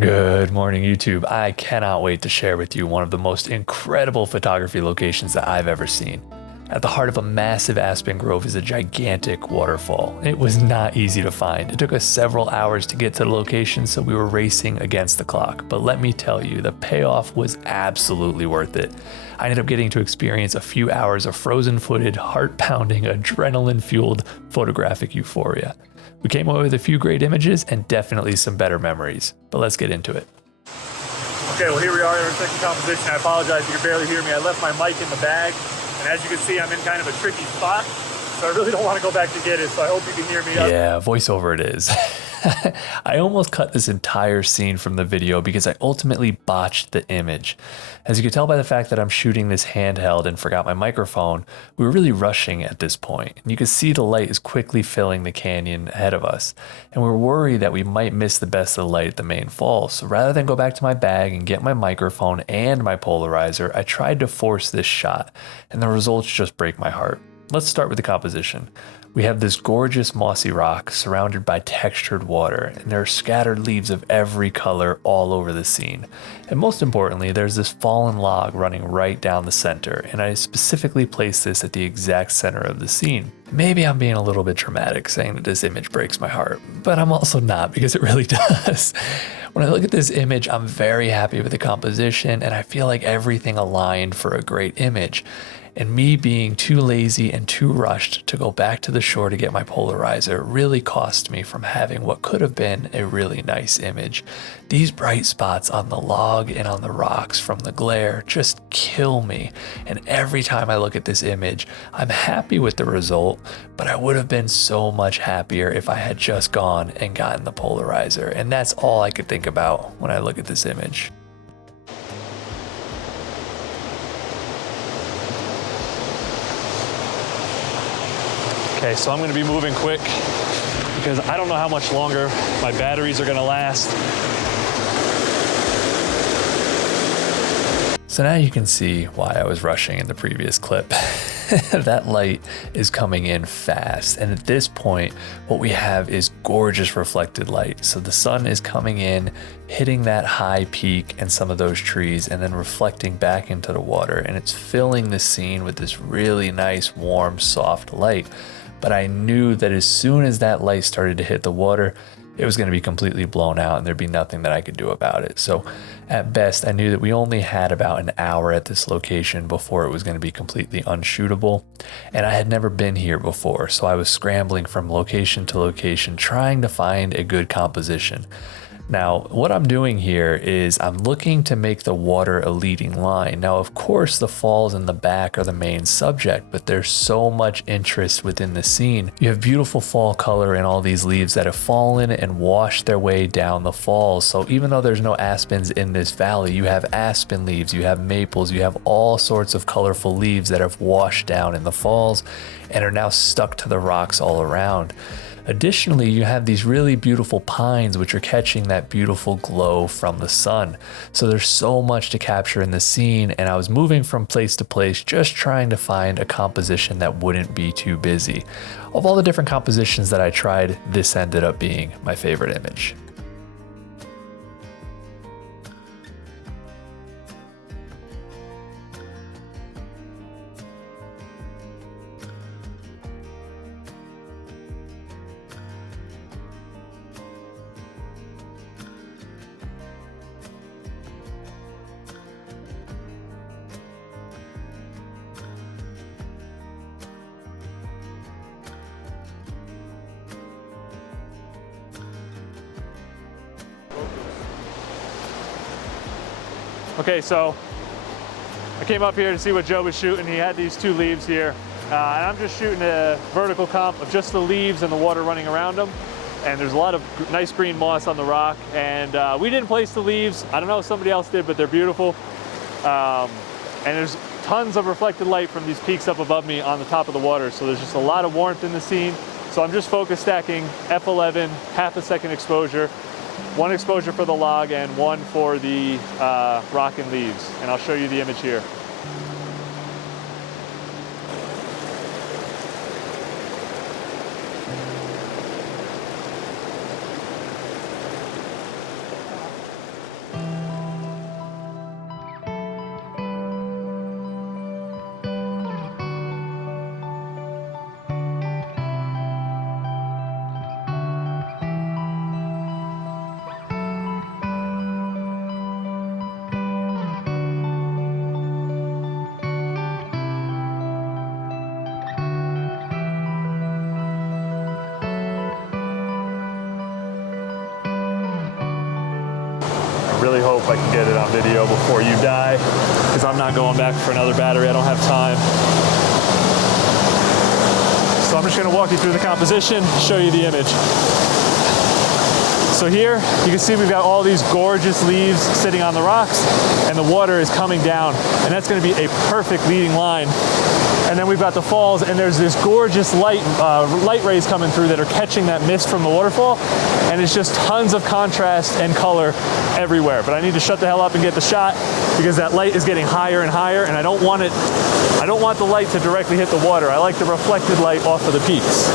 Good morning, YouTube. I cannot wait to share with you one of the most incredible photography locations that I've ever seen. At the heart of a massive aspen grove is a gigantic waterfall. It was not easy to find. It took us several hours to get to the location, so we were racing against the clock. But let me tell you, the payoff was absolutely worth it. I ended up getting to experience a few hours of frozen-footed, heart-pounding, adrenaline-fueled photographic euphoria. We came away with a few great images and definitely some better memories, but let's get into it. Okay, well here we are in our second composition. I apologize if you can barely hear me. I left my mic in the bag, and as you can see, I'm in kind of a tricky spot, so I really don't want to go back to get it, so I hope you can hear me. Yeah, voiceover it is. I almost cut this entire scene from the video because I ultimately botched the image. As you can tell by the fact that I'm shooting this handheld and forgot my microphone, we were really rushing at this point. And you can see the light is quickly filling the canyon ahead of us. And we're worried that we might miss the best of the light at the main falls. So rather than go back to my bag and get my microphone and my polarizer, I tried to force this shot. And the results just break my heart. Let's start with the composition. We have this gorgeous mossy rock surrounded by textured water, and there are scattered leaves of every color all over the scene. And most importantly, there's this fallen log running right down the center, and I specifically placed this at the exact center of the scene. Maybe I'm being a little bit dramatic saying that this image breaks my heart, but I'm also not, because it really does. When I look at this image, I'm very happy with the composition, and I feel like everything aligned for a great image. And me being too lazy and too rushed to go back to the shore to get my polarizer really cost me from having what could have been a really nice image. These bright spots on the log and on the rocks from the glare just kill me. And every time I look at this image, I'm happy with the result, but I would have been so much happier if I had just gone and gotten the polarizer. And that's all I could think about when I look at this image. Okay, so I'm gonna be moving quick because I don't know how much longer my batteries are gonna last. So now you can see why I was rushing in the previous clip. That light is coming in fast, and at this point what we have is gorgeous reflected light. So the sun is coming in, hitting that high peak and some of those trees, and then reflecting back into the water, and it's filling the scene with this really nice warm soft light. But I knew that as soon as that light started to hit the water, it was going to be completely blown out and there'd be nothing that I could do about it. So at best, I knew that we only had about an hour at this location before it was going to be completely unshootable. And I had never been here before, so I was scrambling from location to location trying to find a good composition. Now, what I'm doing here is I'm looking to make the water a leading line. Now, of course, the falls in the back are the main subject, but there's so much interest within the scene. You have beautiful fall color in all these leaves that have fallen and washed their way down the falls. So even though there's no aspens in this valley, you have aspen leaves, you have maples, you have all sorts of colorful leaves that have washed down in the falls and are now stuck to the rocks all around. Additionally, you have these really beautiful pines which are catching that beautiful glow from the sun. So there's so much to capture in the scene, and I was moving from place to place just trying to find a composition that wouldn't be too busy. Of all the different compositions that I tried, this ended up being my favorite image. Okay, so I came up here to see what Joe was shooting. He had these two leaves here, and I'm just shooting a vertical comp of just the leaves and the water running around them. And there's a lot of nice green moss on the rock, and we didn't place the leaves. I don't know if somebody else did, but they're beautiful. And there's tons of reflected light from these peaks up above me on the top of the water, so there's just a lot of warmth in the scene. So I'm just focus stacking f11, half a second exposure, one exposure for the log and one for the rock and leaves. And I'll show you the image here. I really hope I can get it on video before you die, because I'm not going back for another battery. I don't have time. So I'm just gonna walk you through the composition, show you the image. So here, you can see we've got all these gorgeous leaves sitting on the rocks, and the water is coming down, and that's gonna be a perfect leading line. And then we've got the falls, and there's this gorgeous light rays coming through that are catching that mist from the waterfall, and it's just tons of contrast and color everywhere. But I need to shut the hell up and get the shot, because that light is getting higher and higher, and I don't want the light to directly hit the water. I like the reflected light off of the peaks.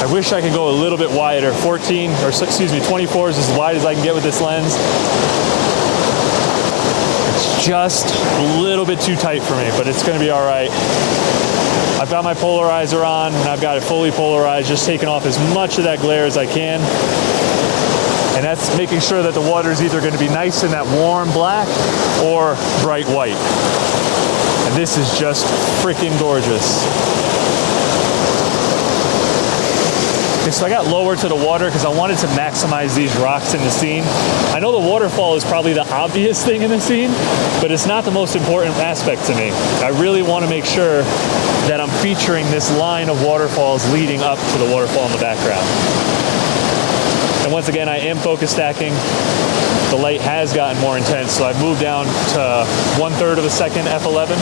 I wish I could go a little bit wider. 24 is as wide as I can get with this lens. It's just a little bit too tight for me, but it's gonna be all right. I've got my polarizer on, and I've got it fully polarized, just taking off as much of that glare as I can. And that's making sure that the water is either gonna be nice in that warm black or bright white. And this is just freaking gorgeous. Okay, so I got lower to the water because I wanted to maximize these rocks in the scene. I know the waterfall is probably the obvious thing in the scene, but it's not the most important aspect to me. I really want to make sure that I'm featuring this line of waterfalls leading up to the waterfall in the background. And once again, I am focus stacking. The light has gotten more intense, so I've moved down to 1/3 of a second f11.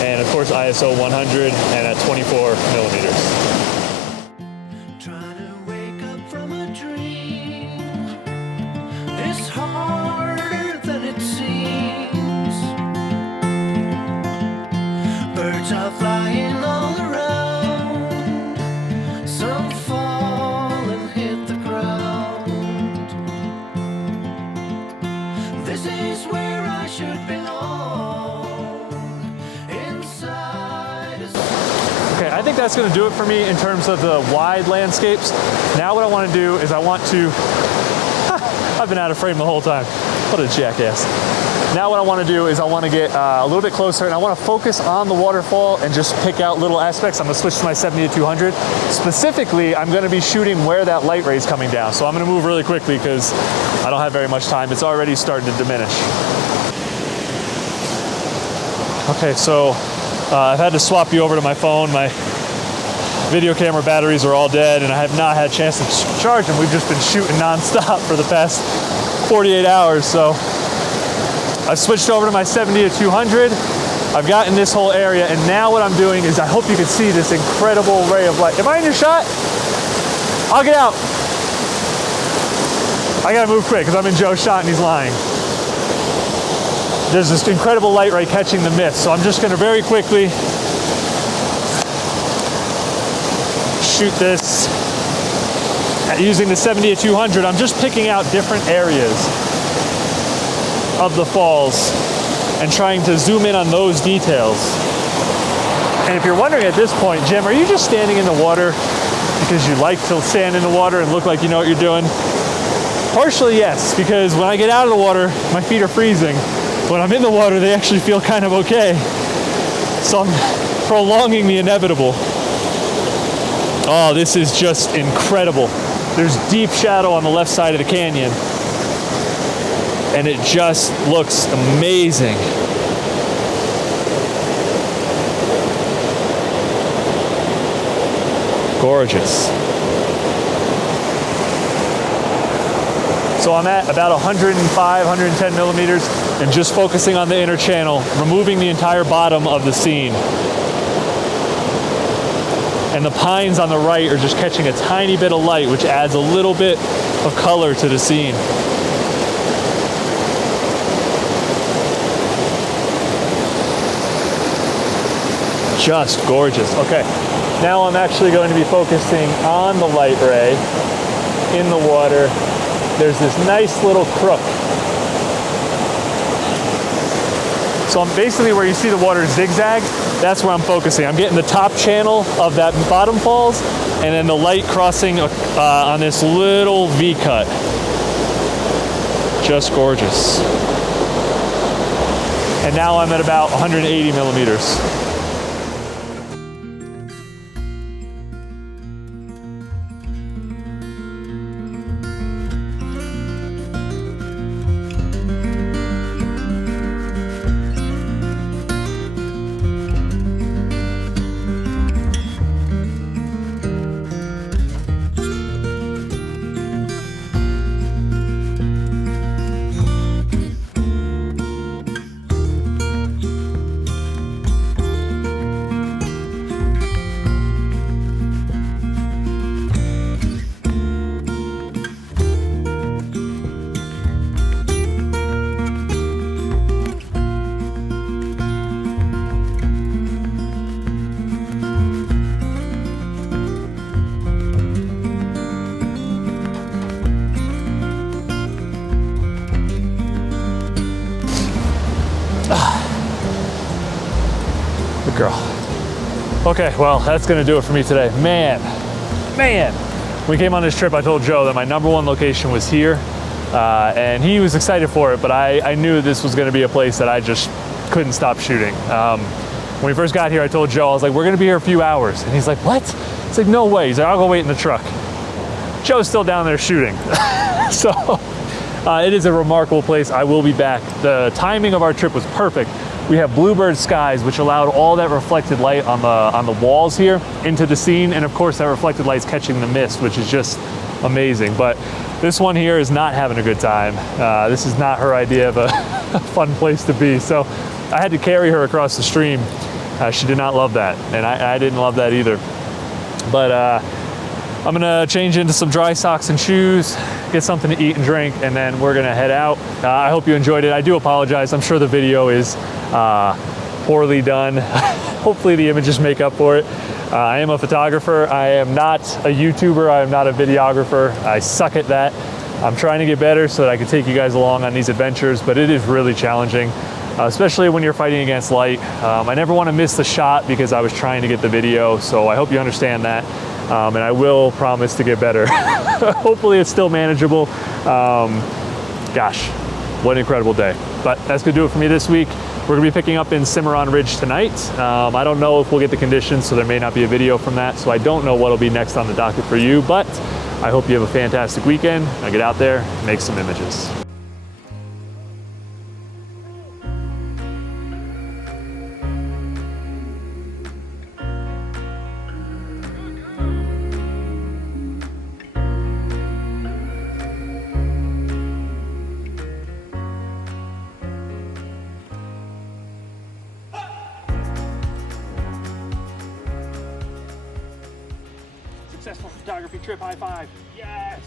And of course, ISO 100 and at 24 millimeters. Trying to wake up from a dream is harder than it seems. Birds are flying all around. Some fall and hit the ground. This is where I should belong. Okay, I think that's gonna do it for me in terms of the wide landscapes. Now what I wanna do is I've been out of frame the whole time. What a jackass. Now what I wanna do is I wanna get a little bit closer, and I wanna focus on the waterfall and just pick out little aspects. I'm gonna switch to my 70-200. Specifically, I'm gonna be shooting where that light ray is coming down. So I'm gonna move really quickly because I don't have very much time. It's already starting to diminish. Okay, so I've had to swap you over to my phone. My video camera batteries are all dead, and I have not had a chance to charge them. We've just been shooting nonstop for the past 48 hours. So I've switched over to my 70-200. I've gotten this whole area, and now what I'm doing is I hope you can see this incredible ray of light. Am I in your shot? I'll get out. I gotta move quick because I'm in Joe's shot and he's lying. There's this incredible light ray catching the mist. So I'm just gonna very quickly shoot this using the 70-200. I'm just picking out different areas of the falls and trying to zoom in on those details. And if you're wondering at this point, Jim, are you just standing in the water because you like to stand in the water and look like you know what you're doing? Partially yes, because when I get out of the water, my feet are freezing. When I'm in the water, they actually feel kind of okay. So I'm prolonging the inevitable. Oh, this is just incredible. There's deep shadow on the left side of the canyon, and it just looks amazing. Gorgeous. So I'm at about 105, 110 millimeters, and just focusing on the inner channel, removing the entire bottom of the scene. And the pines on the right are just catching a tiny bit of light, which adds a little bit of color to the scene. Just gorgeous. Okay, now I'm actually going to be focusing on the light ray in the water. There's this nice little crook. So I'm basically where you see the water zigzag, that's where I'm focusing. I'm getting the top channel of that bottom falls, and then the light crossing on this little V cut. Just gorgeous. And now I'm at about 180 millimeters. Okay, well, that's gonna do it for me today. Man, when we came on this trip, I told Joe that my #1 location was here, and he was excited for it, but I knew this was gonna be a place that I just couldn't stop shooting. When we first got here, I told Joe, I was like, we're gonna be here a few hours. And he's like, what? It's like, no way. He's like, I'll go wait in the truck. Joe's still down there shooting. So it is a remarkable place. I will be back. The timing of our trip was perfect. We have bluebird skies, which allowed all that reflected light on the walls here into the scene. And of course, that reflected light's catching the mist, which is just amazing. But this one here is not having a good time. This is not her idea of a fun place to be. So I had to carry her across the stream. She did not love that. And I didn't love that either. But I'm gonna change into some dry socks and shoes, get something to eat and drink, and then we're gonna head out. I hope you enjoyed it. I do apologize. I'm sure the video is poorly done. Hopefully the images make up for it. I am a photographer. I am not a YouTuber. I am not a videographer. I suck at that. I'm trying to get better so that I can take you guys along on these adventures, but it is really challenging, especially when you're fighting against light. I never want to miss the shot because I was trying to get the video, so I hope you understand that. And I will promise to get better. Hopefully it's still manageable. Gosh, what an incredible day. But that's gonna do it for me this week. We're gonna be picking up in Cimarron Ridge tonight. I don't know if we'll get the conditions, so there may not be a video from that. So I don't know what'll be next on the docket for you, but I hope you have a fantastic weekend. Now get out there, make some images. Successful photography trip, high five. Yes!